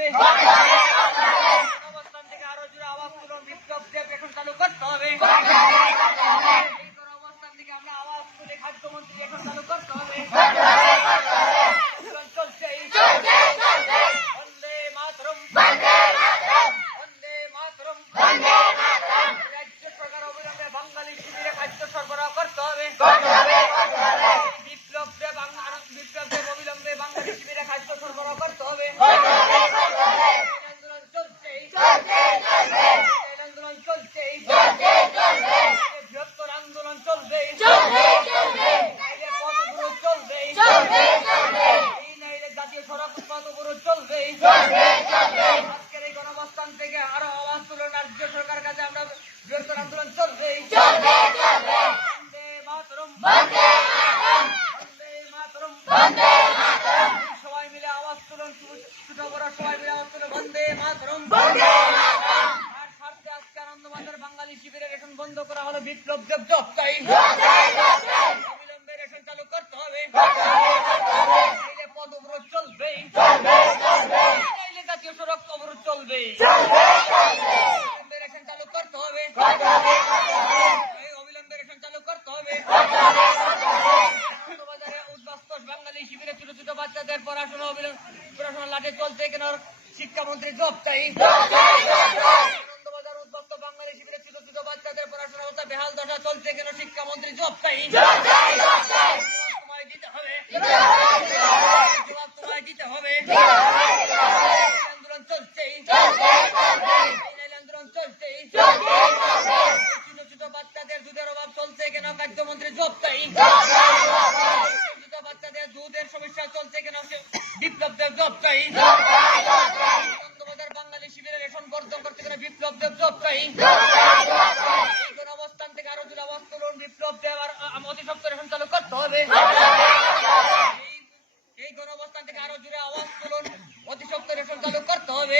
হবে, অবস্থান থেকে আরো জোরে আওয়াজ তুলুন, বিপ্লব দেব এখন চালু করতে হবে। এই অবস্থান থেকে আমরা আওয়াজ তুলে খাদ্যমন্ত্রী এখন চালু করতে হবে। চলছেই, বন্দে মাতরম, বন্দে মাতরম। রাজ্য সরকার অবিলম্বে বাঙালি শিবিরে খাদ্য সরবরাহ করতে হবে। বিপ্লব দেব অবিলম্বে বাঙালি শিবিরে খাদ্য সরবরাহ করতে হবে। আন্দোলন চলছেই, আন্দোলন চলছেই, বৃহত্তর আন্দোলন চলবেই, পথ অবরোধ চলবেই, এই নাইলে জাতীয় সড়ক পথ অবরোধ চলবেই। আজকের এই গণঅবস্থান থেকে আরো আওয়াজ তুলুন, রাজ্য সরকারের কাছে আমরা বৃহত্তর আন্দোলন চলবেই। বন্দে মাতরম, বন্দে মাতরম, সবাই মিলে আওয়াজ তুলুন, ছোট বড় সবাই মিলে আওয়াজ তুলুন, বন্দে মাতরম। আর স্বার্থে আজকে আনন্দবাজার বাঙালি শিবিরের রেশন বন্ধ করা হলো, বিপ্লব দেব জব চাই, অবিলম্বে রেশন চালু করতে হবে। পথ অবরোধ চলবেই, জাতীয় সড়ক অবরোধ চলবেই, অবিলম্বে রেশন চালু করতে হবে, অবিলম্বে রেশন চালু করতে হবে। আনন্দবাজারে উদ্বাস্তু বাঙালি শিবিরে ছোট ছোট বাচ্চাদের পড়াশোনা লাটে চলছে কেন, শিক্ষামন্ত্রী জব চাই। আনন্দবাজার উদ্বাস্তু বাঙালি শিবিরে ছোট ছোট বাচ্চাদের পড়াশোনা অবস্থা বেহাল দশা চলছে কেন, শিক্ষামন্ত্রী জব চাই। তোমায় দিতে হবে, তোমায় দিতে হবে। আন্দোলন চলছেই, আন্দোলন চলছেই, ছোট ছোট বাচ্চাদের দুধের অভাব চলছে কেন, খাদ্যমন্ত্রী জব চাই। ছোট বাচ্চাদের দুধের সমস্যা চলছে কেন, বিপ্লব দেব জব চাই। আনন্দবাজার বাঙালি শিবিরে রেশন বর্জন করতে কেন, বিপ্লব দেব জব চাই। এই কোন অবস্থান থেকে আরো জোরে আওয়াজ তুলুন, বিপ্লব দেব আর অতি সত্ত্বর রেশন চালু করতে হবে। এই গণ অবস্থান থেকে আরো জোরে আওয়াজ তুলুন, অতি সত্ত্বর রেশন চালু করতে হবে।